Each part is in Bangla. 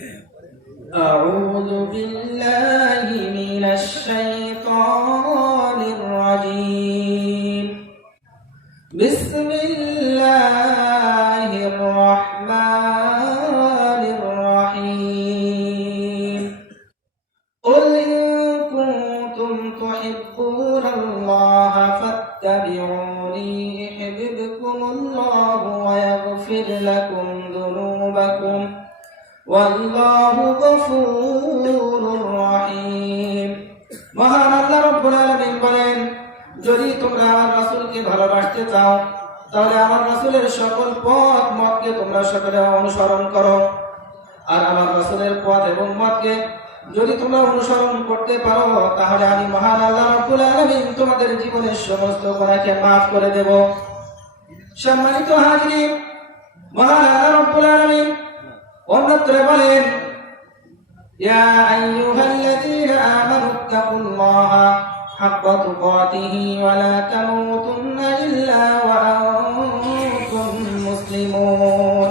أعوذ بالله من الشيطان الرجيم. بسم الله الرحمن الرحيم. قل إن كنتم تحبون الله فاتبعوني يحببكم الله ويغفر لكم ذنوبكم والله غفور رحيم. মহান আল্লাহ রাব্বুল আলামিন বলেন, যদি তোমরা আমার রাসূলকে ভালোবাসতে চাও তাহলে আমার রাসূলের সকল পথ মতকে তোমরা সকলে অনুসরণ করো। আর আমার রাসূলের পথ এবং মতকে যদি তোমরা অনুসরণ করতে পারো তাহলে আমি মহান আল্লাহ রাব্বুল আলামিন তোমাদের জীবনের সমস্ত গুনাহকে maaf করে দেব। সম্মানিত হাজিরিন, মহান আল্লাহ রাব্বুল আলামিন অন্যত্রে বলেন, ইয়া আইয়ুহাল্লাযীনা আমানু তাকুল্লাহা হাক্কা তুকাতিহি ওয়া লা তামুতুন্না ইল্লা ওয়া আনতুম মুসলিমুন।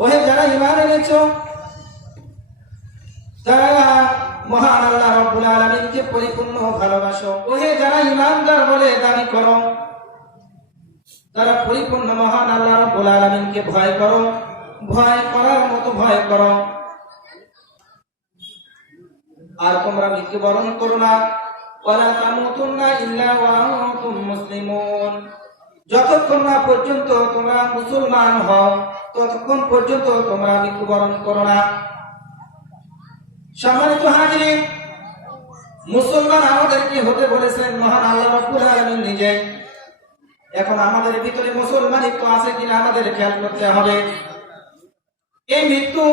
ওহে যারা ঈমান এনেছো তারা মহান আল্লাহ রাব্বুল আলামিনকে পরিপূর্ণ ভালোবাসো। ওহে যারা ঈমানদার বলে দাবি করো তারা পরিপূর্ণ মহান আল্লাহ রাব্বুল আলামিনকে ভয় করো, ভয় করার মতো ভয় করো। আর তোমরা মৃত্যুবরণ করো না, ওয়ালা তামুতুন্না ইল্লা ওয়া আনতুম মুসলিমুন। যতক্ষণ না পর্যন্ত তোমরা মুসলমান হও ততক্ষণ পর্যন্ত তোমরা মৃত্যুবরণ করো না। সম্মানিত হাজিরিন, মুসলমান আমাদেরকে হতে বলেছেন মহান আল্লাহ রাব্বুল আলামিন নিজে। এখন আমাদের ভিতরে মুসলমানিত্ব আছে কিনা আমাদের খেয়াল করতে হবে। এই মৃত্যু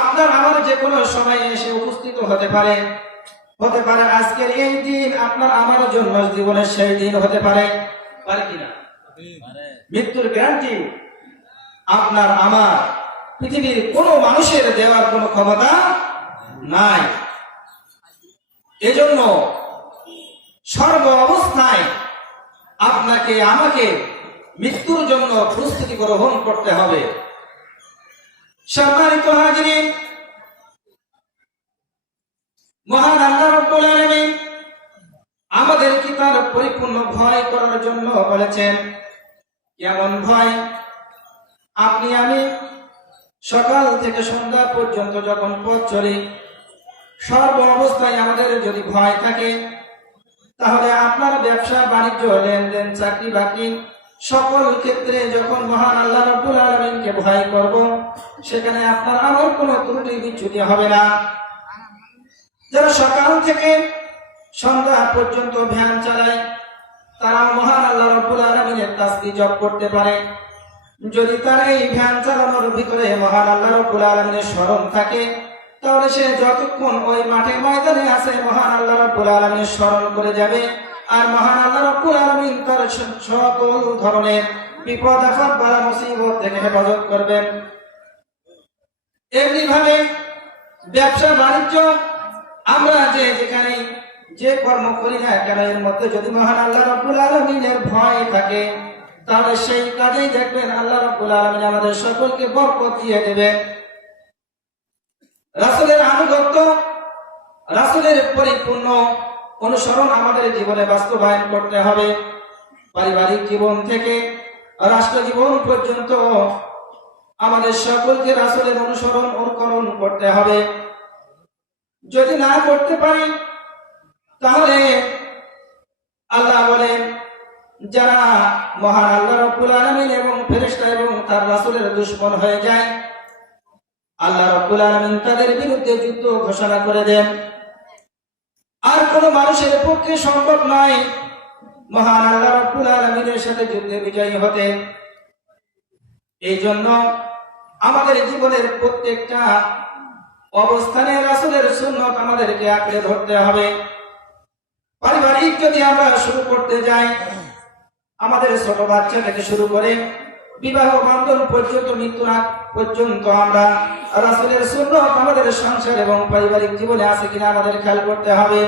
আপনার আমার যে কোনো সময় এসে উপস্থিত হতে পারে আজকের এই দিন আপনার আমার জন্য জীবনের সেই দিন হতে পারে কিনা? মৃত্যুর গ্যারান্টি আপনার আমার পৃথিবীর কোনো মানুষের দেওয়ার কোনো ক্ষমতা নাই। এজন্য সর্ব অবস্থায় আপনাকে আমাকে মৃত্যুর জন্য প্রস্তুতি গ্রহণ করতে হবে। সম্মানিত হাজিরিন, মহান আল্লাহ রাব্বুল আলামিন আমাদেরকে তার পরিপূর্ণ ভয় করার জন্য বলেছেন। কেমন ভয়? আপনি আমি সকাল থেকে সন্ধ্যা পর্যন্ত যখন পথ চলি সর্ব অবস্থায় আমাদের যদি ভয় থাকে তাহলে আপনার ব্যবসা বাণিজ্য লেনদেন চাকরি বাকরি সকল ক্ষেত্রে যখন মহান আল্লাহ রাব্বুল আলামিনকে ভয় করব সেখানে আপনার আমার কোনো ত্রুটি বিচ্যুতি হবে না। যারা সকাল থেকে সন্ধ্যা পর্যন্ত ভ্যান চালায় তারা মহান আল্লাহ রাব্বুল আলামিনের তাসবিহ জপ করতে পারে। যদি তার এই ভ্যান চালানোর ভিতরে মহান আল্লাহ রাব্বুল আলামিনের স্মরণ থাকে তাহলে সে যতক্ষণ ওই মাঠে ময়দানে আছে মহান আল্লাহ রাব্বুল আলামিনের স্মরণ করে যাবে। আর মহান আল্লাহ রাব্বুল আলামিন তার সকল ধরনের বিপদ আপদ বালা মুসিবত থেকে হেফাজত করবেন। এমনি ভাবে ব্যবসা বাণিজ্য আমরা যেখানে যে কর্ম করি না কেন এর মধ্যে যদি মহান আল্লাহ রাব্বুল আলামিনের ভয় থাকে তাহলে সেই কাজেই দেখবেন আল্লাহ রাব্বুল আলামিন আমাদের সকলকে বরকত দিয়ে দেবেন। রাসূলের আনুগত্য, রাসূলের পরিপূর্ণ অনুসরণ আমাদের জীবনে বাস্তবায়ন করতে হবে। পারিবারিক জীবন থেকে রাষ্ট্র জীবন পর্যন্ত আমাদের সকলকে রাসূলের অনুসরণ অনুকরণ করতে হবে। যদি না করতে পারি তাহলে আল্লাহ বলেন, যারা মহান আল্লাহ রাব্বুল আলামিন এবং ফেরেশতা এবং তার রাসূলের দুশমন হয়ে যায় আল্লাহ রাব্বুল আলামিন তাদের বিরুদ্ধে যুদ্ধ ঘোষণা করে দেন। আর কোন মানুষের পক্ষে সম্ভব নয় মহান আল্লাহ রাব্বুল আলামিনের সাথে যুদ্ধে বিজয়ী হতে। এই জন্য আমাদের জীবনের প্রত্যেকটা অবস্থানে রাসূলের সুন্নাত আমাদেরকে আঁকড়ে ধরতে হবে। পারিবারিক যদি আমরা শুরু করতে যাই, আমাদের ছোট বাচ্চা থেকে শুরু করে বিবাহ বন্ধন পর্যন্ত মৃত্যু আগ পর্যন্ত আমরা রাসূলের সুন্নাত আমাদের সংসার এবং পারিবারিক জীবনে আছে কিনা আমাদের খেয়াল করতে হবে।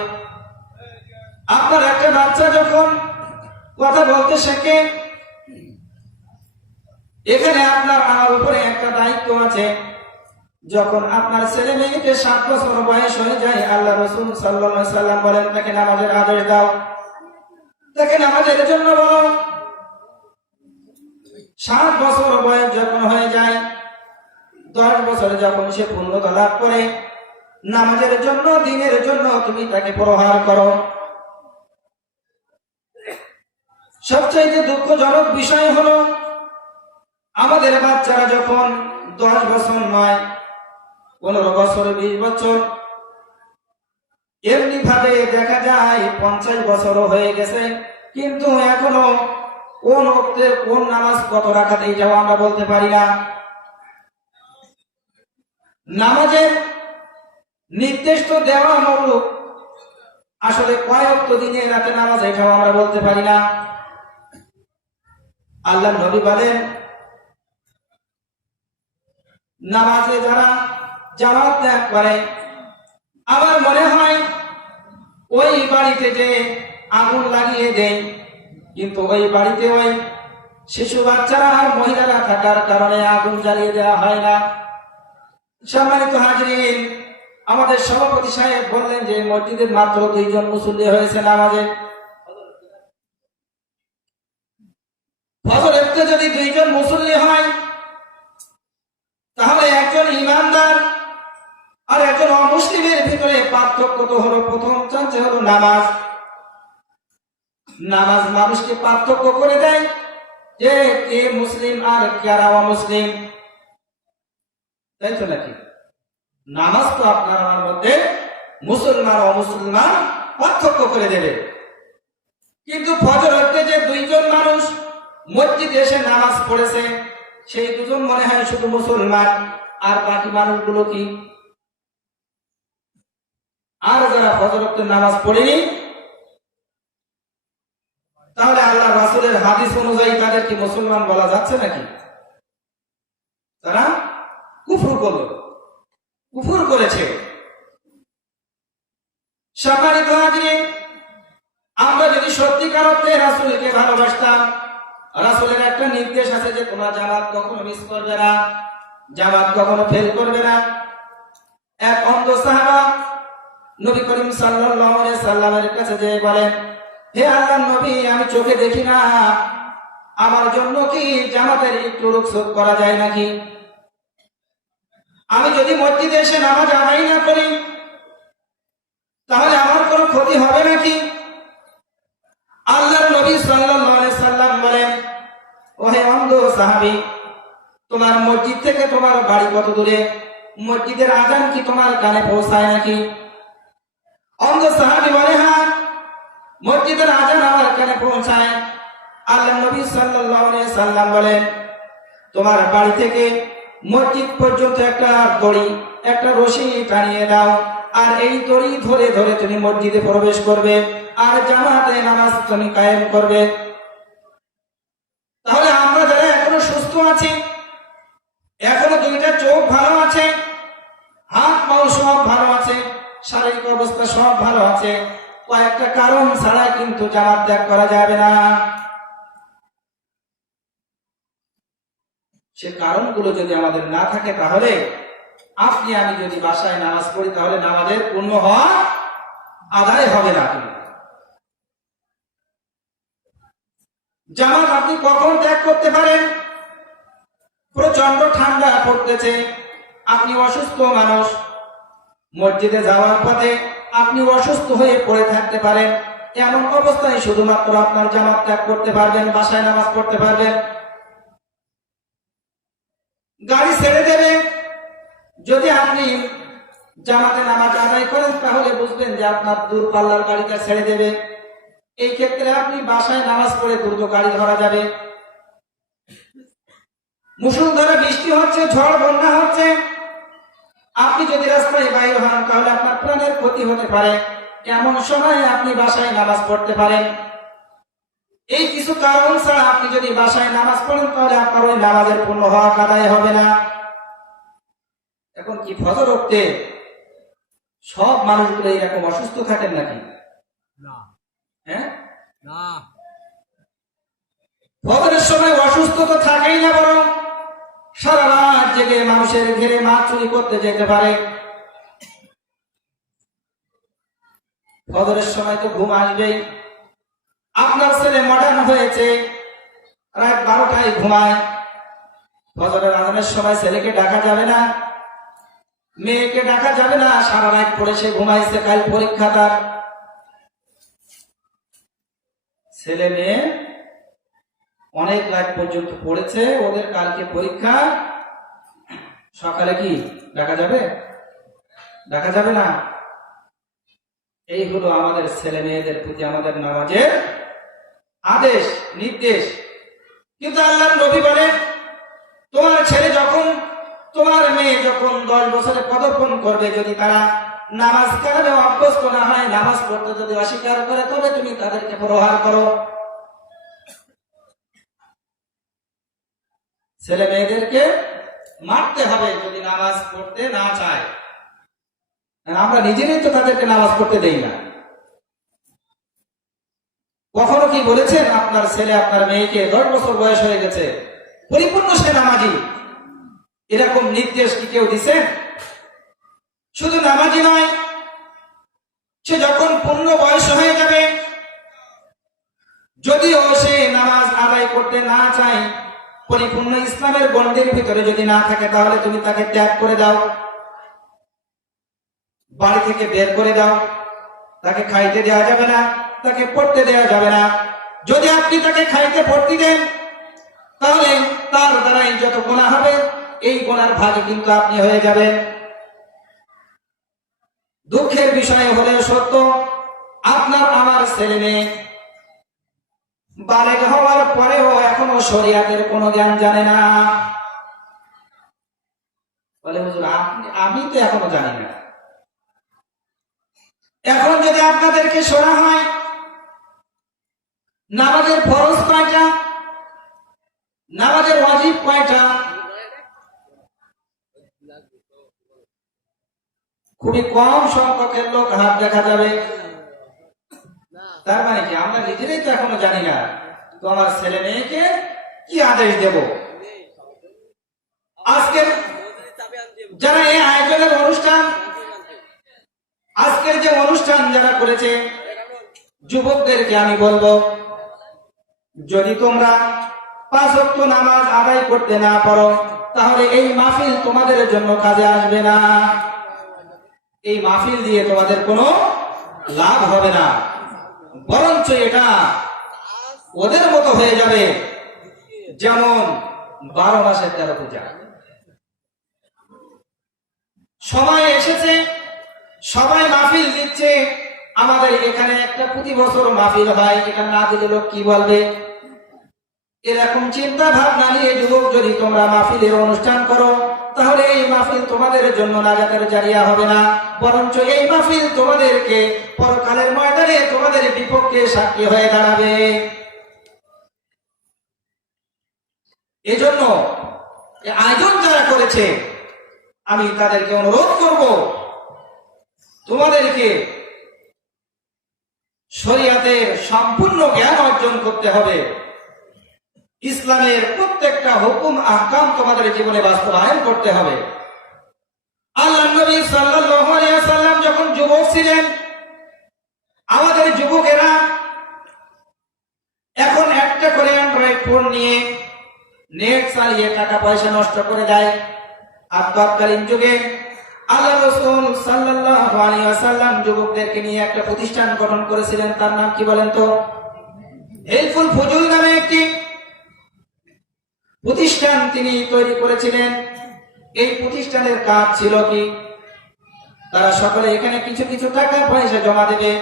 আপনার একটা বাচ্চা যখন কথা বলতে শেখে এখানে আপনার আমার উপরে একটা দায়িত্ব আছে। যখন আপনার ছেলে মেয়েকে 7 বছর বয়স হয়ে যায়, আল্লাহ রাসূল সাল্লাল্লাহু আলাইহি সাল্লাম বলেন তাকে নামাজের আদেশ দাও, তাকে নামাজের জন্য বলো। 7 বছর বয়স যখন হয়ে যায়, 10 বছরে যখন সে পূর্ণতা লাভ করে, নামাজের জন্য, দ্বীনের জন্য তুমি তাকে প্রহার করো। সবচেয়ে দুঃখজনক বিষয় হলো আমাদের বাচ্চারা যখন 10 বছর নয়, 15 বছর, 20 বছর, এমনি ভাবে দেখা যায় 50 বছরও হয়ে গেছে, কিন্তু এখনো কোন ওয়াক্তে কোন নামাজ কত রাকাত এইটাও আমরা বলতে পারি না। নামাজের নির্দিষ্ট দেওয়া অনুরূপ আসলে কয় ওয়াক্ত দিনে রাতে নামাজ এটাও আমরা বলতে পারি না। আল্লাহ নবী বলেন, নামাজে যারা জামাত ত্যাগ করে, আমার মনে হয় ওই বাড়িতে যে আগুন লাগিয়ে দেয়, কিন্তু ওই বাড়িতে ওই শিশু বাচ্চারা আর মহিলারা থাকার কারণে আগুন জ্বালিয়ে দেওয়া হয় না। সম্মানিত হাজরিন, আমাদের সভাপতি সাহেব বললেন যে মসজিদের মাত্র 2 জন মুসল্লি হয়েছে নামাজে। ফজরেতে যদি 2 জন মুসল্লি হয়, তাহলে একজন ইমানদার আর একজন অমুসলিমের ভিতরে পার্থক্য তো হলো, প্রথম চান্সে হলো নামাজ। নামাজ মানুষকে পার্থক্য করে দেয় যে কে মুসলিম আর কারা অমুসলিম, তাই তো নাকি? নামাজ তো আপনার আমার মধ্যে মুসলমান অমুসলমান পার্থক্য করে দেবে। কিন্তু ফজর হতে যে 2 জন মানুষ মসজিদে এসে নামাজ পড়েছে, সেই 2 জন মনে হয় শুধু মুসলমান, আর বাকি মানুষগুলো কি? আর যারা ফজর হতে নামাজ পড়েনি, তাহলে আল্লাহ রাসূলের হাদিস অনুযায়ী তাদের কি মুসলমান বলা যাচ্ছে নাকি? তারা কুফর করেছে। সম্মানিত হাজরিন, আমরা যদি সত্যিকার অর্থে রাসূলকে ভালোবাসতাম, রাসূলের একটা নির্দেশ আছে যে তোমরা জামাত কখনো মিস করবে না, জামাত কখনো ফেল করবে না। এক অন্ধ সাহাবা নবী করিম সাল্লাল্লাহু আলাইহি সাল্লামের কাছে যেয়ে বলেন, হে আল্লাহর নবী, আমি চোখে দেখি না, আমার জন্য কি জামাতের একটু রুখসত করা যায় নাকি? আমি যদি মসজিদে এসে নামাজ আদায় না করি, তাহলে আমার কোনো ক্ষতি হবে নাকি? আল্লাহর নবী সাল্লাল্লাহু আলাইহি সাল্লাম বলেন, ওহে অন্ধ সাহাবী, তোমার মসজিদ থেকে তোমার বাড়ি কত দূরে? মসজিদের আজান কি তোমার কানে পৌঁছায় নাকি? অন্ধ সাহাবী বলে, হ্যাঁ, মসজিদের আজান আমার কানে পৌঁছায়। আল্লাহর নবী সাল্লাল্লাহু আলাইহি সাল্লাম বলেন, তোমার বাড়ি থেকে মসজিদ পর্যন্ত একটা দড়ি, একটা রশি টানিয়ে দাও, আর এই দড়ি ধরে ধরে তুমি মসজিদে প্রবেশ করবে, আর জামাতে নামাজ তুমি কায়েম করবে। তাহলে আমরা যারা এখনো সুস্থ আছি, এখনো 2টা চোখ ভালো আছে, হাত পাও সব ভালো আছে, শারীরিক অবস্থা সব ভালো আছে, কয়েকটা কারণ ছাড়া কিন্তু জামাত ত্যাগ করা যাবে না। সে কারণগুলো যদি আমাদের না থাকে, তাহলে আপনি আমি যদি বাসায় নামাজ পড়ি, তাহলে নামাজের পূর্ণ হওয়া আদায় হবে না। জামাত আপনি কখন ত্যাগ করতে পারেন? প্রচন্ড ঠান্ডা পড়তেছে, আপনি অসুস্থ মানুষ, মসজিদে যাওয়ার পথে আপনি অসুস্থ হয়ে পড়ে থাকতে পারেন, এমন অবস্থায় শুধুমাত্র আপনার জামাত ত্যাগ করতে পারবেন, বাসায় নামাজ পড়তে পারবেন। গাড়ি ছেড়ে দেবে, যদি আপনি জামাতে নামাজ আদায় করেন, তাহলে বুঝবেন যে আপনার দূরপাল্লার গাড়িটা ছেড়ে দেবে। এই ক্ষেত্রে আপনি বাসায় নামাজ পড়ে দ্রুত গাড়ি ধরা যাবে। মুষলধারে বৃষ্টি হচ্ছে, ঝড় বন্যা হচ্ছে, আপনি যদি রাস্তায় বাইরে হন, তাহলে আপনার প্রাণের ক্ষতি হতে পারে, এমন সময় আপনি বাসায় নামাজ পড়তে পারেন। এই কিছু কারণ ছাড়া আপনি যদি বাসায় নামাজ পড়েন, তাহলে আপনার ওই নামাজের পূর্ণ হওয়া আদায় হবে না। এখন কি ফজর উঠতে সব মানুষগুলো এরকম অসুস্থ থাকেন নাকি? হ্যাঁ, ফজরের সময় অসুস্থ তো থাকেই না, বরং সারা রাত জেগে মানুষের ঘেরে মাছ চুরি করতে যেতে পারে। ফজরের সময় তো ঘুম আসবেই। আপনার ছেলে মডার্ন হয়েছে, রাত 12টায় ঘুমায়। ফজরের আজানের সময় ছেলেকে ডাকা যাবে না, মেয়েকে ডাকা যাবে না, সারা রাত পড়ে সে ঘুমাইছে, কাল পরীক্ষা তার। ছেলে মেয়ে অনেক রাত পর্যন্ত পড়েছে, ওদের কালকে পরীক্ষা, সকালে কি ডাকা যাবে? ডাকা যাবে না। এই হলো আমাদের ছেলে মেয়েদের প্রতি আমাদের নামাজের আদেশ নির্দেশ। কিন্তু আল্লাহর নবী বলেন, তোমার ছেলে যখন, তোমার মেয়ে যখন 10 বছরে পদার্পণ করবে, যদি তারা নামাজ কালামে অভ্যস্ত না হয়, নামাজ পড়তে যদি অস্বীকার করে, তবে তুমি তাদেরকে প্রহার করো। ছেলে মেয়েদেরকে মারতে হবে যদি নামাজ পড়তে না চায়। আমরা নিজেরাই তো তাদেরকে নামাজ পড়তে দেই না। কখনো কি বলেছেন আপনার ছেলে আপনার মেয়েকে 10 বছর বয়স হয়ে গেছে, পরিপূর্ণ সে নামাজি, এরকম নির্দেশ কি কেউ দিছেন? শুধু নামাজি নয়, সে যখন পূর্ণ বয়স হয়ে যাবে, যদিও সে নামাজ আদায় করতে না চায়, পরিপূর্ণ ইসলামের গণ্ডের ভিতরে যদি না থাকে, তাহলে তুমি তাকে ত্যাগ করে দাও, বাড়ি থেকে বের করে দাও। তাকে খাইতে দেওয়া যাবে না, তাকে পড়তে দেওয়া যাবে না। যদি আপনি তাকে খাইতে পড়তে দেন, তাহলে তার দ্বারাই যত গুনাহ হবে, এই গুনার ভাগে কিন্তু আপনি হয়ে যাবেন। দুঃখের বিষয় হলেও সত্য, আপনার আমার ছেলে মেয়ে বালেগ হওয়ার পরেও এখনো শরিয়াতের কোনো জ্ঞান জানে না। বলে, হুজুর আমি তো এখনো জানি না। এখন যদি আপনাদেরকে শোনা হয় নামাজের ফরজ কয়টা, নামাজের ওয়াজিব কয়টা, খুবই কম সংখ্যকের লোক হাত দেখা যাবে। তার মানে কি আমরা নিজেরাই তো এখনো জানি না, তো আমার ছেলে মেয়েকে কি আদেশ দেব? আজকের যারা এই আয়োজনের অনুষ্ঠান, আজকের যে অনুষ্ঠান যারা করেছে, যুবকদেরকে আমি বলবো, যদি তোমরা 5 ওয়াক্ত নামাজ আদায় করতে না পারো, তাহলে এই মাহফিল তোমাদের জন্য কাজে আসবে না। এই মাহফিল দিয়ে তোমাদের কোনো লাভ হবে না, বরঞ্চ এটা ওদের মতো হয়ে যাবে যেমন 12 মাসের 13 পূজা। সময় এসেছে, সবাই মাহফিল দিচ্ছে, আমাদের এখানে একটা প্রতি বছর মাহফিল হয়, এটা না দিলে লোক কি বলবে? এরকম চিন্তা ভাবনা নিয়ে যুবক যদি তোমরা মাহফিলের অনুষ্ঠান করো, তাহলে এই মাহফিল তোমাদের জন্য নাজাতের জারিয়া হবে না, বরঞ্চ এই মাহফিল তোমাদেরকে পরকালের ময়দানে তোমাদের বিপক্ষে সাক্ষী হয়ে দাঁড়াবে। এজন্য আয়োজন যারা করেছে, আমি তাদেরকে অনুরোধ করব, তোমাদেরকে শরিয়াতের সম্পূর্ণ জ্ঞান অর্জন করতে হবে। ইসলামের প্রত্যেকটা হুকুম আহকাম তোমাদের জীবনে বাস্তবায়ন করতে হবে। আল্লাহর নবী সাল্লাল্লাহু আলাইহি ওয়াসাল্লাম যখন যুবক ছিলেন, আমাদের যুবকেরা এখন একটা করে অ্যান্ড্রয়েড ফোন নিয়ে নেট চালিয়ে টাকা পয়সা নষ্ট করে দেয়। আর তৎকালীন যুগে আল্লাহ রাসূল সাল্লাল্লাহু আলাইহি ওয়াসাল্লাম যুবকদেরকে নিয়ে একটা প্রতিষ্ঠান গঠন করেছিলেন। তার নাম কি বলেন তো? হেল্পফুল ফুজুল নামে একটি প্রতিষ্ঠান তিনি তৈরি করেছিলেন। এই প্রতিষ্ঠানের কাজ ছিল কি, তারা সকলে এখানে কিছু কিছু টাকা পয়সা জমা দেবে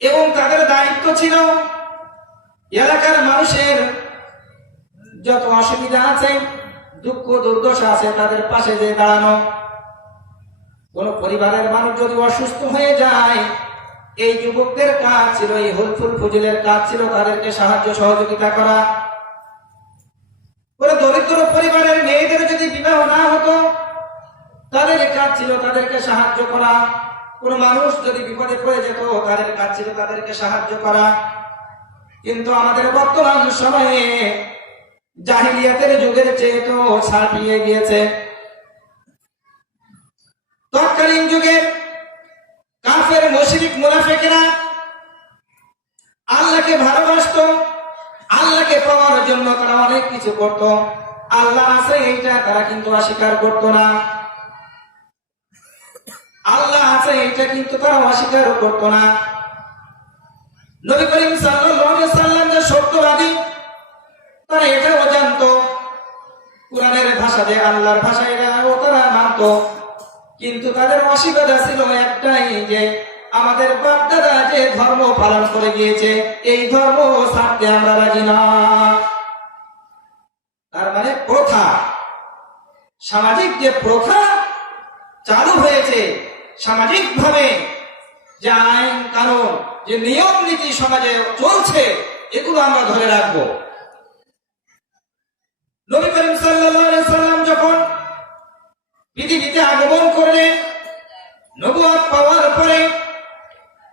এবং তাদের দায়িত্ব ছিল এলাকার মানুষের যত অসুবিধা আছে, দুঃখ দুর্দশা আছে, তাদের পাশে যে দাঁড়ানো। কোন পরিবারের মানুষ যদি অসুস্থ হয়ে যায়, এই যুবকদের কাজ ছিল, এই হেল্পফুল ফুজুলের কাজ ছিল তাদেরকে সাহায্য সহযোগিতা করা। কোন দরিদ্র পরিবারের মেয়েদের যদি বিবাহ না হতো, তাদের কাজ ছিল তাদেরকে সাহায্য করা। কোন মানুষ যদি বিপদে পড়ে যেত, তাদের কাজ ছিল তাদেরকে সাহায্য করা। কিন্তু আমাদের বর্তমান সময়ে জাহিলিয়াতের যুগের চেয়ে তো ছাড়িয়ে গিয়েছে। তৎকালীন যুগে কাফের মুশরিক মুনাফিকরা আল্লাহকে ভালোবাসতো, আল্লাহকে পাওয়ার জন্য তারা অনেক কিছু করত। আল্লাহ আছে এইটা তারা কিন্তু অস্বীকার করতো না, আল্লাহ আছে এইটা কিন্তু তারা অস্বীকার করতো না। নবী করিম সাল্লাল্লাহু আলাইহি ওয়াসাল্লাম যে সত্যবাদী তারা এটাও জানতো, কোরআনের ভাষা যে আল্লাহর ভাষা এটাও তারা মানতো। কিন্তু তাদের অসুবিধা ছিল একটাই, যে আমাদের বাপ দাদা যে ধর্ম পালন করে গিয়েছে এই ধর্ম ছাড়তে আমরা রাজি না। তার মানে প্রথা, সামাজিক যে প্রথা চালু হয়েছে, সামাজিক ভাবে যে আইন কানুন যে নিয়ম নীতি সমাজে চলছে এগুলো আমরা ধরে রাখবো। নবী করিম সাল্লাল্লাহু আলাইহি সাল্লাম যখন পৃথিবীতে আগমন করলেন, নবুয়ত পাওয়ার পরে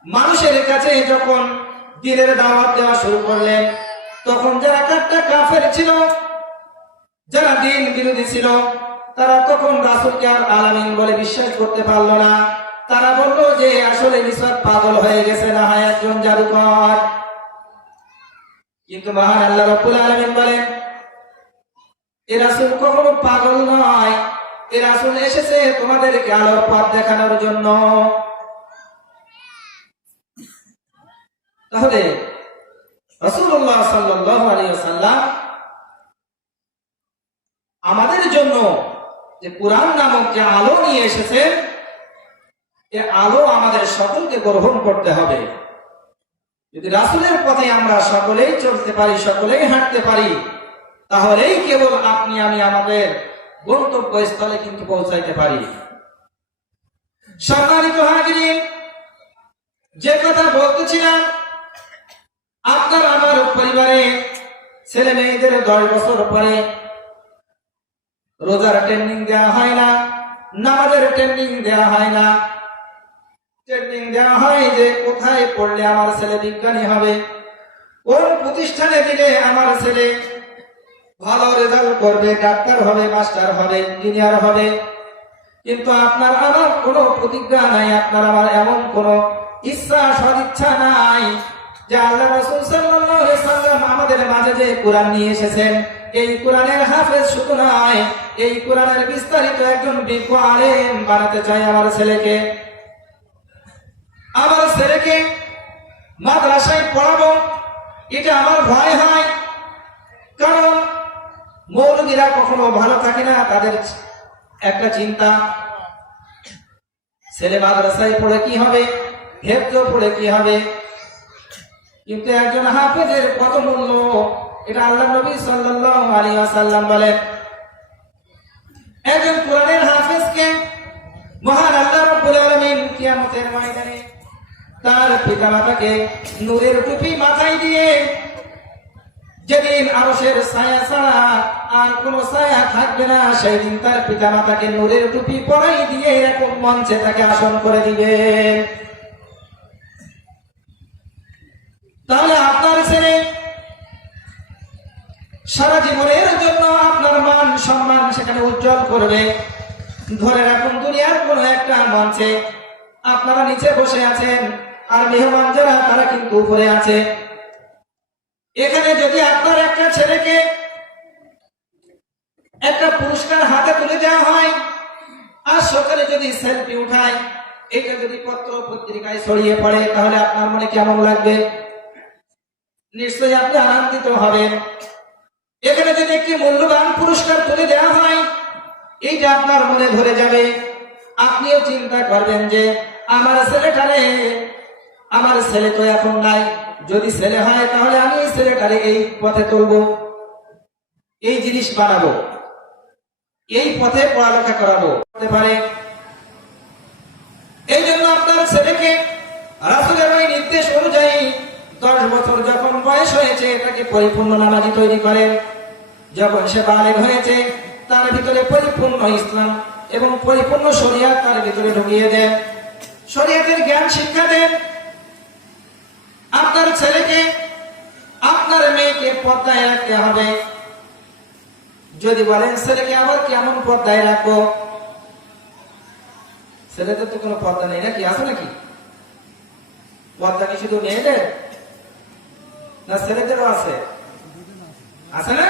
মানুষের কাছে যখন দ্বীনের দাওয়াত দেওয়া শুরু করলেন, তখন যারা কাফের ছিল, যারা দ্বীন বিরোধী ছিল, তারা তখন রাসূলকে আর আলামিন বলে বিশ্বাস করতে পারলো না। তারা বলল যে আসলে নিছক পাগল হয়ে গেছে, না হয় একজন জাদুকর। কিন্তু মহান আল্লাহ রাব্বুল আলামিন বলেন, এ রাসূল কখনো পাগল নয়, এ রাসূল এসেছে তোমাদেরকে আলোর পথ দেখানোর জন্য। তাহলে রাসূলুল্লাহ সাল্লাল্লাহু আলাইহি ওয়াসাল্লাম আমাদের জন্য যে কুরআন নামক যে আলো নিয়ে এসেছেন, এই আলো আমাদের সকলকে গ্রহণ করতে হবে। যদি রাসূলের পথে আমরা সকলেই চলতে পারি, সকলেই হাঁটতে পারি, তাহলেই কেবল আপনি আমি আমাদের গন্তব্যস্থলে কিন্তু পৌঁছাইতে পারি। সম্মানিত হাজিরিন, যে কথা বলতেছিলাম, আপনার আমার পরিবারে ছেলে মেয়েদের 10 বছর পরে রোজার ট্রেনিং দেওয়া হয় না, নামাজের ট্রেনিং দেওয়া হয় না, ট্রেনিং দেওয়া হয় যে কোথায় পড়লে আমার ছেলে বিজ্ঞানী হবে, কোন প্রতিষ্ঠানে দিলে আমার ছেলে ভালো রেজাল্ট করবে, ডাক্তার হবে, মাস্টার হবে, ইঞ্জিনিয়ার হবে। কিন্তু আপনার আমার কোনো প্রতিজ্ঞা নাই, আপনার আমার এমন কোনো ইচ্ছা সদিচ্ছা নাই যে আল্লাহ রাসূল সাল্লাল্লাহু আলাইহি ওয়াসাল্লাম আমাদের মাঝে যে কোরআন নিয়ে এসেছেন, এই কোরআনের হাফেজ শুধু নয়, এই কোরআনের বিস্তারিত একজন বিজ্ঞ আলেম বানাতে চাই আমার ছেলেকে। আমার ছেলেকে মাদ্রাসায় পড়াবো, এটা আমার ভয় হয়। কারণ মৌলবীরা কখনো ভালো থাকে না, তাদের একটা চিন্তা, ছেলে মাদ্রাসায় পড়ে কি হবে, হেফজ পড়ে কি হবে। কিন্তু একজন হাফেজের কত মূল্য, এটা আল্লাহ নবী সাল্লাল্লাহু আলাইহি ওয়াসাল্লাম বলেন। একজন কোরআনের হাফেজকে মহান আল্লাহ রাব্বুল আলামিন কিয়ামতের ময়দানে তার পিতামাতাকে নূরের টুপি মাথায় দিয়ে, যেদিন আরশের ছায়া ছাড়া আর কোন ছায়া থাকবে না, সেই দিন তার পিতামাতাকে নূরের টুপি পরাই দিয়ে এরকম মঞ্চে তাকে আসন করে দিবে। তাহলে আপনার ছেলে সারা জীবনের জন্য আপনার মান সম্মান সেখানে উজ্জ্বল করবে। ধরে রাখুন, দুনিয়ার কোন একটা মঞ্চে আপনারা নিচে বসে আছেন, আর মেহমান যারা তারা কিন্তু উপরে আছে। এখানে যদি আপনার একটা ছেলেকে একটা পুরস্কার হাতে তুলে দেওয়া হয়, আর সকালে যদি সেলফি উঠায়, এটা যদি পত্র পত্রিকায় ছড়িয়ে পড়ে, তাহলে আপনার মনে কেমন লাগবে? নিশ্চয়ই আপনি আনন্দিত হবেন। এখানে যদি একটি মূল্যবান পুরস্কার তুলে দেওয়া হয়, এইটা আপনার মনে ধরে যাবে। আপনিও চিন্তা করবেন যে আমার ছেলেটারে, আমার ছেলে তো এখন নাই, যদি ছেলে হয় তাহলে আমি এই ছেলেটারে এই পথে তুলবো, এই জিনিস বানাবো, এই পথে পড়ালেখা করাবো, হতে পারে। এই জন্য আপনার ছেলেকে রাসূলের ওই নির্দেশ অনুযায়ী 10 বছর যখন বয়স হয়েছে তাকে পরিপূর্ণ নামাজি তৈরি করেন। যখন সে বালেগ হয়েছে তার ভিতরে পরিপূর্ণ ইসলাম এবং পরিপূর্ণ শরিয়াত তার ভিতরে ঢুকিয়ে দেন, শরিয়াতের জ্ঞান শিক্ষা দেন। আপনার ছেলেকে, আপনার মেয়েকে পর্দায় রাখতে হবে। যদি বলেন ছেলেকে আবার কেমন পর্দায় রাখবো, ছেলেদের তো কোনো পর্দা নেই নাকি, আছে নাকি? পর্দা কি শুধু মেয়েদের না ছেলেদেরও আছে? আছে না?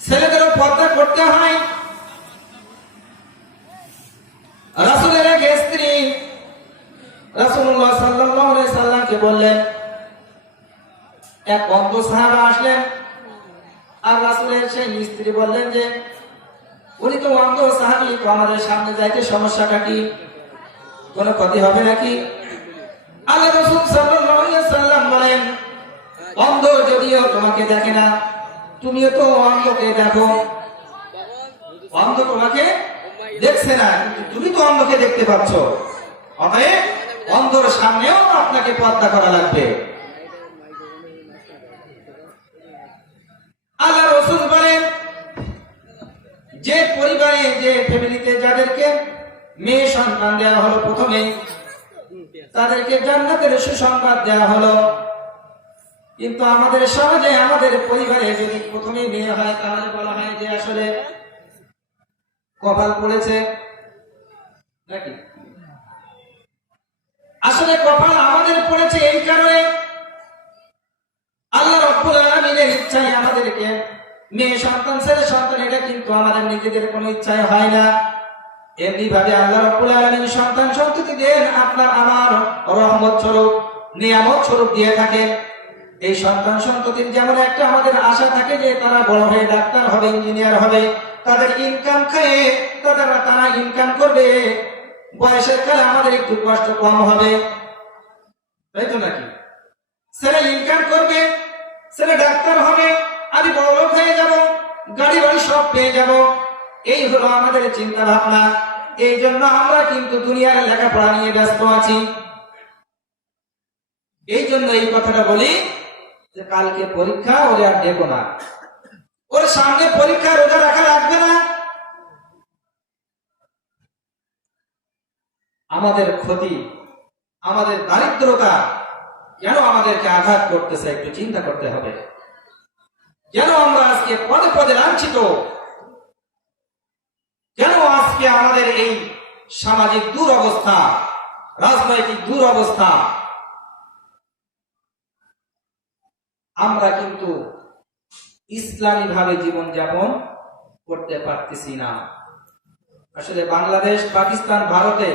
ছেলেদেরও পর্দা করতে হয়। রাসূলের এক স্ত্রী রাসূলুল্লাহ সাল্লাল্লাহু আলাইহি সাল্লামকে বললেন, এক অন্ধ সাহাবা আসলেন আর রাসূলের সেই স্ত্রী বললেন যে উনি তো অন্ধ সাহাবী, তো আমাদের সামনে যাইতে সমস্যাটা কি, কোনো ক্ষতি হবে নাকি? আল্লাহ রাসূল সাল্লাল্লাহু আলাইহি সাল্লাম বলেন, অন্ধ যদিও তোমাকে দেখে না, তুমিও তো অন্ধকে দেখো। অন্ধ তোমাকে দেখছে না, কিন্তু তুমি তো অন্ধকে দেখতে পাচ্ছ। অতএব অন্ধর সামনেও আপনাকে পর্দা করা লাগবে। আল্লাহ রাসূল বলেন, যে পরিবারে, যে ফ্যামিলিতে যাদেরকে মেয়ে সন্তান দেওয়া হলো প্রথমে, তাদেরকে জান্নাতের সুসংবাদ দেওয়া হলো। কিন্তু আমাদের সমাজে, আমাদের পরিবারে যদি প্রথমে মেয়ে হয় তাহলে বলা হয় যে আসলে কপাল পড়েছে নাকি? আসলে কপাল আমাদের পড়েছে এই কারণে আল্লাহ রাব্বুল আলামিনের ইচ্ছায় আমাদেরকে মেয়ে সন্তান, ছেলে সন্তান, এটা কিন্তু আমাদের নিজেদের কোনো ইচ্ছায় হয় না। এমনি ভাবে আল্লাহ রাব্বুল আলামিন সন্তান সন্ততি দেন আপনার আমার রহমত স্বরূপ, নিয়ামত স্বরূপ দিয়ে থাকেন। এই সন্তান সন্ততির যেমন একটা আমাদের আশা থাকে যে তারা বড় হয়ে ডাক্তার হবে, ইঞ্জিনিয়ার হবে, তাদের ইনকাম খায়, তারা ইনকাম করবে, বয়সের কালে আমাদের একটু কষ্ট কম হবে, তাই তো নাকি? ছেলে ইনকাম করবে, ছেলে ডাক্তার হবে, আমি বড় লোক হয়ে যাব, গাড়ি বাড়ি সব পেয়ে যাব, এই হলো আমাদের চিন্তা ভাবনা। এই জন্য আমরা কিন্তু দুনিয়ার লেখাপড়া নিয়ে ব্যস্ত আছি। এই জন্য এই কথাটা বলি যে কালকে পরীক্ষা, ওরে আর দেখো না, ওর সামনে পরীক্ষা রোজা রাখা লাগবে না। আমাদের ক্ষতি, আমাদের দারিদ্রতা কেন আমাদেরকে আঘাত করতেছে একটু চিন্তা করতে হবে। কেন আমরা আজকে পদে পদে লাঞ্ছিত, কেন আজকে আমাদের এই সামাজিক দুরবস্থা, রাজনৈতিক দুরবস্থা? আমরা কিন্তু ইসলামী ভাবে জীবনযাপন করতে পারতেছি না। আসলে বাংলাদেশ, পাকিস্তান, ভারতে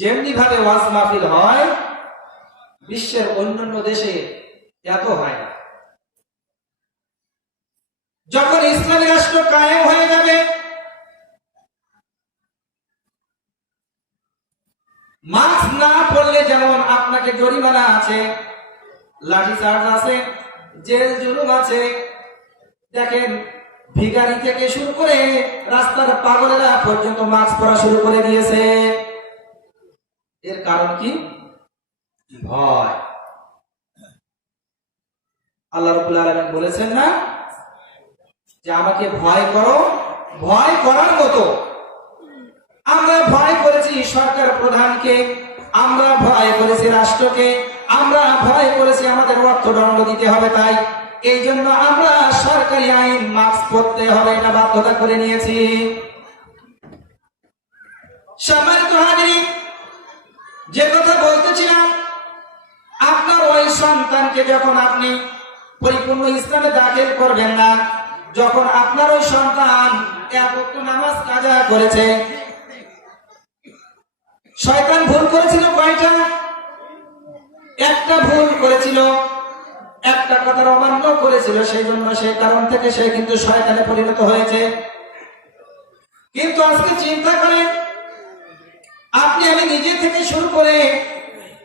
যেমনি ভাবে ওয়াজ মাহফিল হয়, বিশ্বের অন্যান্য দেশে এত হয় না। যখন ইসলামী রাষ্ট্র কায়েম হয়ে যাবে, মাস্ক না পড়লে যেমন আপনাকে জরিমানা আছে, লাঠি চার্জ আছে, জেল জুলুম আছে। দেখেন, ভিখারি থেকে শুরু করে রাস্তার পাগলেরা পর্যন্ত মাস্ক পরা শুরু করে দিয়েছে। এর কারণ কি? ভয়। আল্লাহ রাব্বুল আলামিন বলেছেন না যে আমাকে ভয় করো, ভয় করার মতো। আমরা ভয় করেছি সরকার প্রধানকে, আমরা ভয় করেছি রাষ্ট্রকে, আমরা ভয় করেছি আমাদের অর্থদণ্ড দিতে হবে, তাই এই জন্য আমরা সরকারি আইন মাস্ক পরতে হবে এটা বাধ্যতা করে নিয়েছি। সম্মানিত হাজিরিন, যে কথা বলতেছিলাম, আপনার ওই সন্তানকে যখন আপনি পরিপূর্ণ ইসলামে দাখিল করবেন না, যখন আপনার ওই সন্তান এক ওয়াক্ত নামাজ কাজা করেছে, শয়তান ভুল করেছিল কয়টা? একটা ভুল করেছিল, একটা কথার অমান্য করেছিল, সেই জন্য সেই কারণ থেকে সে কিন্তু শয়তানে পরিণত হয়েছে। কিন্তু আজকে চিন্তা করেন, আপনি আমি নিজে থেকে শুরু করে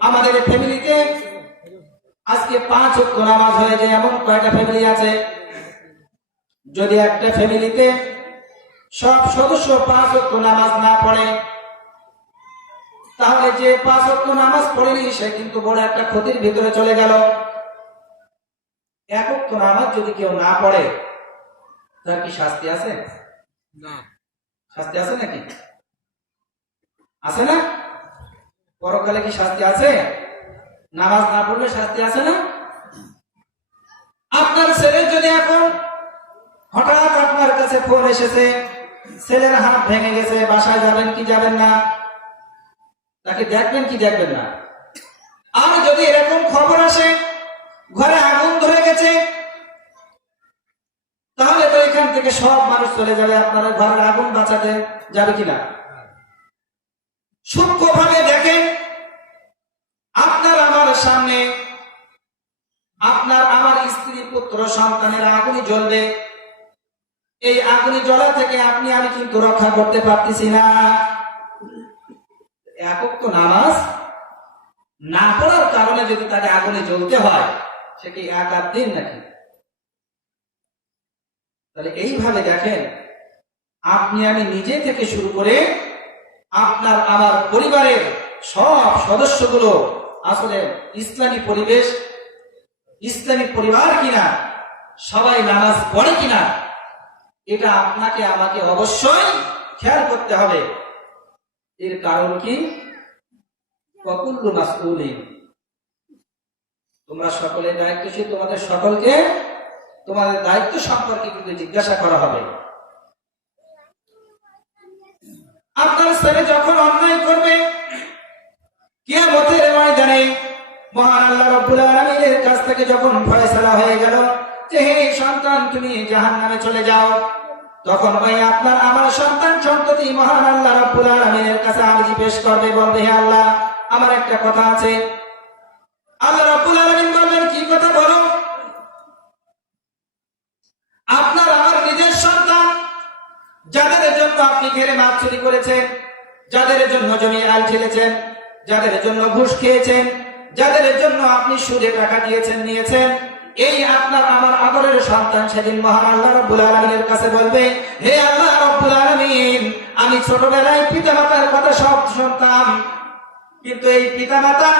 আমাদের ফ্যামিলিতে আজকে 5 ওয়াক্ত নামাজ হয়ে যায় এমন কয়টা ফ্যামিলি আছে? যদি একটা ফ্যামিলিতে সব সদস্য 5 ওয়াক্ত নামাজ না পড়ে, তাহলে যে 5 ওয়াক্ত নামাজ পড়েনি সে কিন্তু বড় একটা ক্ষতির ভিতরে চলে গেল। 1 ওয়াক্ত নামাজ যদি কেউ না পড়ে, তার কি শাস্তি আছে? না। শাস্তি আছে নাকি? আছে না? পরকালে কি শাস্তি আছে? নামাজ না পড়লে শাস্তি আছে না? আপনার ছেলে যদি এখন হঠাৎ আপনার কাছে ফোন এসেছে, ছেলের হাত ভেঙে গেছে, বাসায় যাবেন কি যাবেন না, তাকে দেখবেন কি দেখবেন না? আর যদি এরকম খবর আসে ঘরে আগুন ধরে গেছে, তাহলে তো এখান থেকে সব মানুষ চলে যাবে, আপনারা ঘরের আগুন বাঁচাতে যাবে কিনা? সূক্ষ্মভাবে দেখেন, আপনার আমার সামনে আপনার আমার স্ত্রী পুত্র সন্তানের আগুনই জ্বলবে। এই আগুনে জ্বলা থেকে আপনি আমি কিন্তু রক্ষা করতে পারতেছি না। একক তো নামাজ না পড়ার কারণে যদি তাকে আগুনে জ্বলতে হয়, সে কি এক আধ দিন নাকি? তাহলে এইভাবে দেখেন, আপনি আমি নিজে থেকে শুরু করে আপনার আমার পরিবারের সব সদস্যগুলো আসলে ইসলামী পরিবেশ, ইসলামী পরিবার কিনা, সবাই নামাজ পড়ে কিনা, এটা আপনাকে আমাকে অবশ্যই খেয়াল করতে হবে। এর কারণ কি? ওয়াকুল্লু মাসউলিন, তোমরা সকলে দায়িত্বশীল, তোমাদের সকলকে তোমাদের দায়িত্ব সম্পর্কে কিন্তু জিজ্ঞাসা করা হবে। আপনার ছেলে যখন অন্যায় করবে, কিয়ামতের ময়দানে মহান আল্লাহ রাব্বুল আলামিনের কাছ থেকে যখন ফয়সালা হয়ে গেল যে হে সন্তান তুমি জাহান্নামে চলে যাও, তখন ওই আপনার আমার সন্তান সন্ততি মহান আল্লাহ রাব্বুল আলামিনের কাছে আরজি পেশ করবে, বলবে হে আল্লাহ আমার একটা কথা আছে। আল্লাহ রাব্বুল আলামিন বলবেন কি কথা বলো? আপনার আমার নিজের সন্তান যাদের জন্য আপনি ঘেরে মাছ চুরি করেছেন, যাদের জন্য জমি আল ঠেলেছেন, যাদের জন্য ঘুষ খেয়েছেন, যাদের জন্য আপনি সুদে টাকা দিয়েছেন নিয়েছেন, এই আপনার আমার আদরের সন্তান সেদিন মহান আল্লাহ রাব্বুল আলামিনের কাছে বলবে হে আল্লাহ রাব্বুল আলামিন, আমি ছোটবেলায় পিতামাতার কথা সব শুনতাম, কিন্তু এই পিতামাতা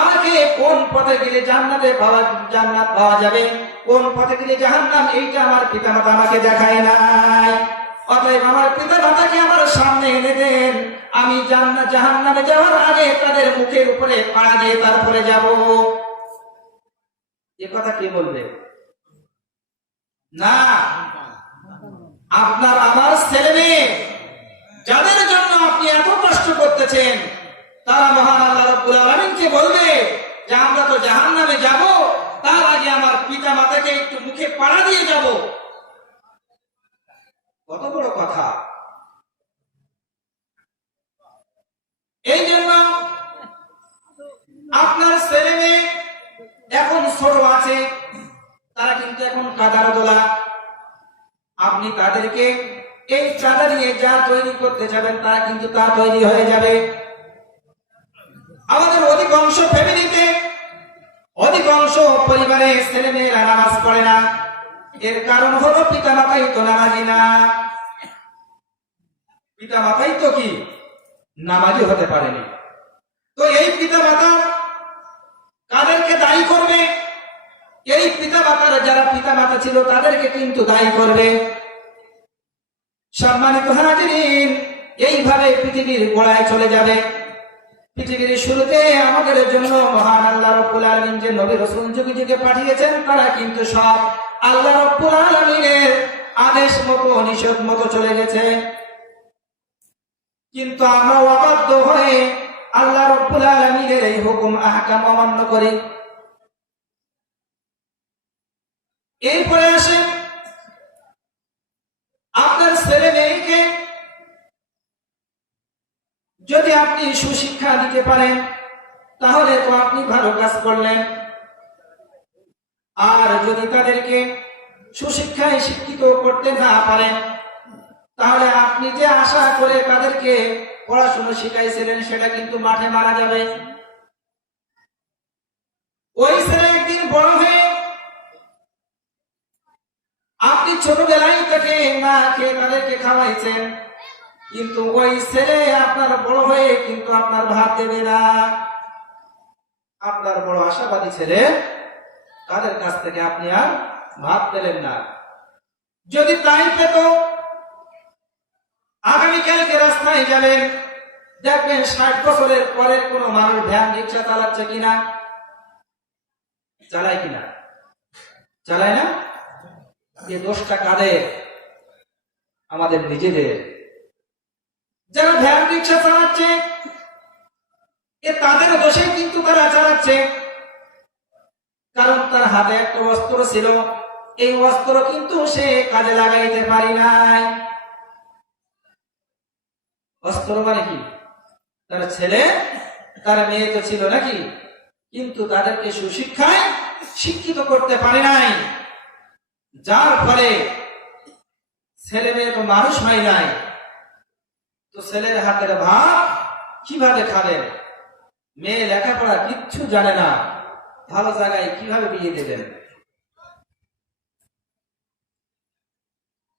আমাকে কোন পথে গেলে জান্নাত পাওয়া যাবে, কোন পথে গেলে জাহান্নাম, এইটা আমার পিতামাতা আমাকে দেখায় নাই। অতএব আমার পিতামাতাকে আমার সামনে এনে দেন, আমি জাহান্নামে যাওয়ার আগে তাদের মুখের উপরে পাড়া দিয়ে তারপরে যাব। এ কথা কে বলবে? না, আপনার আমার ছেলে মেয়ে যাদের জন্য আপনি এত কষ্ট করতেছেন, তারা মহান আল্লাহ রাব্বুল আলামিনকে বলবে যে আমরা তো জাহান্নামে যাব, তার আগে আমার পিতা মাতাকে একটু মুখে পাড়া দিয়ে যাব। কত বড় কথা! এই জন্য আপনার ছেলে মেয়ে এখন ছোট আছে, তারা কিন্তু এখন কাদার দোলা, আপনি তাদেরকে এই চাঁদা দিয়ে যা তৈরি করতে যাবেন তারা কিন্তু তা তৈরি হয়ে যাবে। আমাদের অধিকাংশ ফ্যামিলিতে, অধিকাংশ পরিবারে ছেলে মেয়েরা নামাজ পড়ে না, এর কারণ হলো পিতা মাতাই তো নামাজি না। পিতা মাতাই তো কি নামাজি হতে পারেনি। তো এই পিতা মাতা কাদেরকে দায়ী করবে? এই পিতা মাতার যারা পিতা মাতা ছিল তাদেরকে কিন্তু দায়ী করবে। সম্মানিত হাজিরিন, এইভাবে পৃথিবীর গোড়ায় চলে যাবে। পৃথিবীর শুরুতে আমাদের জন্য মহান আল্লাহ রাব্বুল আলামিন যে নবী রাসূল যুগে যুগে পাঠিয়েছেন, তারা কিন্তু সব আল্লাহ রাব্বুল আলামিনের আদেশ মতো নিষেধ মতো চলে গেছে। কিন্তু আমরা অবাধ্য হয়ে আল্লাহ রাব্বুল আলামিনের এই হুকুম আহকাম অমান্য করি। এরপরে আসে আপনার ছেলে মেয়েকে যদি আপনি সুশিক্ষা দিতে পারেন তাহলে তো আপনি ভালো কাজ করলেন। আর যদি তাদেরকে সুশিক্ষায় শিক্ষিত করতে না পারেন, তাহলে আপনি যে আশা করে তাদেরকে পড়াশোনা শিখাইছিলেন সেটা কিন্তু মাঠে মারা যাবে। ওই ছেলে একদিন বড় হয়ে আপনি ছোটবেলায় তাকে না খেয়ে তাদেরকে খাওয়াইছেন, কিন্তু ওই ছেলে আপনার বড় হয়ে কিন্তু আপনার ভাত দেবে না। আপনার বড় আশাবাদী ছেলে, তাদের কাছ থেকে আপনি আর ভাত পেলেন না। যদি তাই পেত, আগামীকালকে রাস্তায় যাবেন, দেখবেন 60 বছরের পরের কোন মানুষ ভ্যান রিক্সা চালাচ্ছে কিনা, চালায় কিনা? চালায় না? এই দোষটা কাদের? আমাদের নিজেদের। যারা ভ্যান রিক্সা চালাচ্ছে তাদের দোষে কিন্তু তারা চালাচ্ছে, কারণ তার হাতে একটা অস্ত্র ছিল, এই অস্ত্র কিন্তু সে কাজে লাগাইতে পারি নাই। অস্ত্র মানে কি? তার ছেলে তার মেয়ে তো ছিল নাকি, কিন্তু তাদেরকে সুশিক্ষায় শিক্ষিত করতে পারে নাই, যার ফলে ছেলে মেয়ে তো মানুষ হয় নাই। তো ছেলের হাতের ভাত কিভাবে খাবেন? মেয়ে লেখাপড়া কিচ্ছু জানে না, ভালো জায়গায় কিভাবে বিয়ে দেবেন?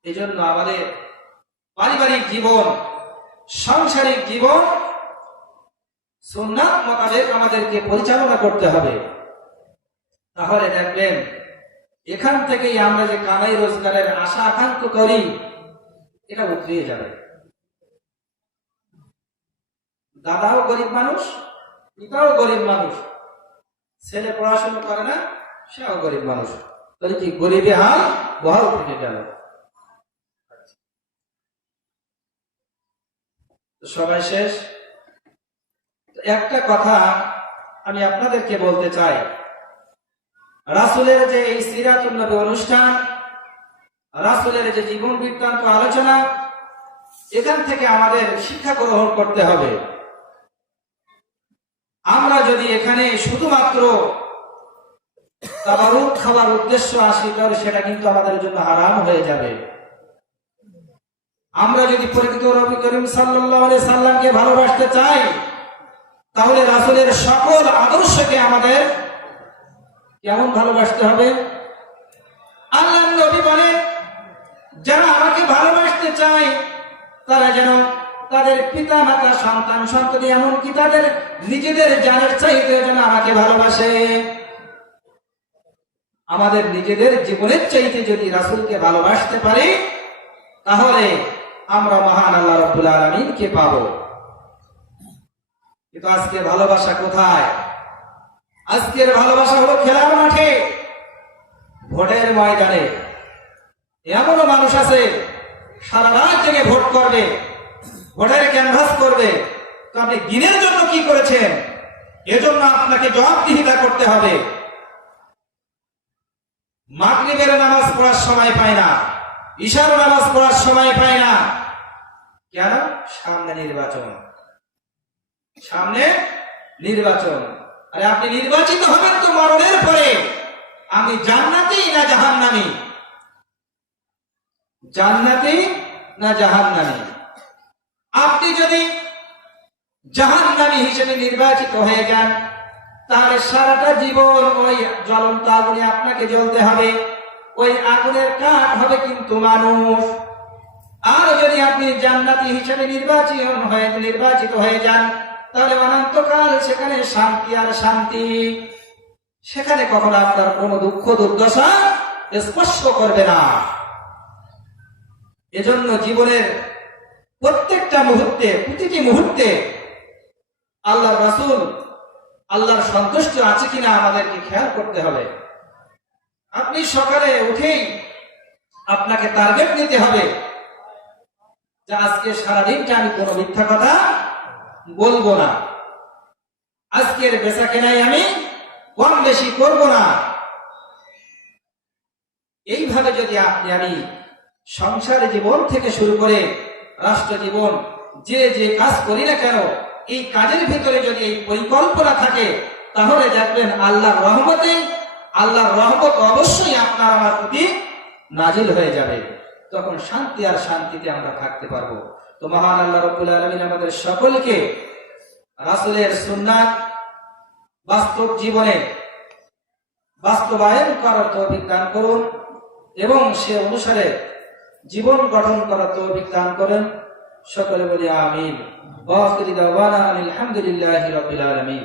এই জন্য আমাদের পারিবারিক জীবন, সাংসারিক জীবন সুন্নাত মোতাবেক আমাদেরকে পরিচালনা করতে হবে। তাহলে দেখবেন এখান থেকেই আমরা যে কামাই রোজগারের আশা আকাঙ্ক্ষা করি এটা উতরিয়ে যাবে। দাদাও গরিব মানুষ, পিতাও গরিব মানুষ, ছেলে পড়াশোনা করে না, সেও গরিব মানুষ, তাহলে কি গরিবে হাল বহাল থেকে গেল। সবাই শেষ। একটা কথা আমি আপনাদেরকে বলতে চাই, রাসূলের যে এই সিরাতুন নবী অনুষ্ঠান, রাসূলের যে জীবন বৃত্তান্ত আলোচনা, এখান থেকে আমাদের শিক্ষা গ্রহণ করতে হবে। আমরা যদি এখানে শুধুমাত্র তাবারুক খাওয়ার উদ্দেশ্য আসি, তাহলে সেটা কিন্তু আমাদের জন্য হারাম হয়ে যাবে। আমরা যদি প্রকৃত নবী করিম সাল্লাল্লাহু আলাইহি সাল্লামকে ভালোবাসতে চাই, তাহলে রাসূলের সকল আদর্শকে আমাদের কেমন ভালোবাসতে হবে? আল্লাহর নবী বলেন, যারা আমাকে ভালোবাসতে চায় তারা যেন তাদের পিতা মাতা, সন্তান সন্ততি, এমনকি তাদের নিজেদের জানের চাইতে যেন আমাকে ভালোবাসে। আমাদের নিজেদের জীবনের চাইতে যদি রাসূলকে ভালোবাসতে পারি, তাহলে আমরা মহান আল্লাহ রাব্বুল আলামিনকে পাবো। কিন্তু আজকে ভালোবাসা কোথায়? আজকের ভালোবাসা হলো খেলার মাঠে, ভোটের ময়দানে। এমনও মানুষ আছে সারা রাত জেগে ভোট করবে, ভোটের ক্যানভাস করবে। তো আপনি দিনের জন্য কি করেছেন, এজন্য আপনাকে জবাবদিহিতা করতে হবে। মাগরিবের নামাজ পড়ার সময় পায় না, ইশার নামাজ পড়ার সময় পায় না, কেন? সামনে নির্বাচন, সামনে নির্বাচন। আরে আপনি নির্বাচিত হবেন তো মরণের পরে, আমি জান্নাতি না জাহান্নামী, জান্নাতি না জাহান্নামী। আপনি যদি জাহান্নামী হিসেবে নির্বাচিত হয়ে যান, তাহলে সারাটা জীবন ওই জ্বলন্ত আগুনে আপনাকে জ্বলতে হবে, ওই আগুনের কাঠ হবে কিন্তু মানুষ। আর যদি আপনি জান্নাতি হিসেবে নির্বাচিত হয়ে যান, তাহলে অনন্তকাল সেখানে শান্তি আর শান্তি, সেখানে কখনো আপনার কোনো দুঃখ দুর্দশা স্পর্শ করবে না। এজন্য জীবনের প্রত্যেকটা মুহূর্তে, প্রতিটি মুহূর্তে আল্লাহর রাসূল, আল্লাহর সন্তুষ্টি আছে কিনা আমাদেরকে খেয়াল করতে হবে। আপনি সকালে উঠেই আপনাকে টার্গেট নিতে হবে যে আজকে সারাদিনটা আমি কোনো মিথ্যা কথা বলবো না, আজকের বেচা কেনাই আমি কম বেশি করব না। এইভাবে যদি আপনি আমি সংসার জীবন থেকে শুরু করে রাষ্ট্র জীবন, যে যে কাজ করি না কেন, এই কাজের ভিতরে যদি এই পরিকল্পনা থাকে, তাহলে দেখবেন আল্লাহর রহমত অবশ্যই আপনার আমার প্রতি নাজিল হয়ে যাবে। তখন শান্তি আর শান্তিতে আমরা থাকতে পারবো। তো মহান আল্লাহ রাব্বুল আলামিন আমাদের সকলকে রাসূলের সুন্নাত বাস্তব জীবনে বাস্তবায়ন করার তৌফিক দান করুন এবং সে অনুসারে জীবন গঠন করার তৌফিক দান করেন। সকলে বলি আমিন। ওয়া আখিরু দাওয়ানা আলহামদুলিল্লাহি রাব্বিল আলামিন।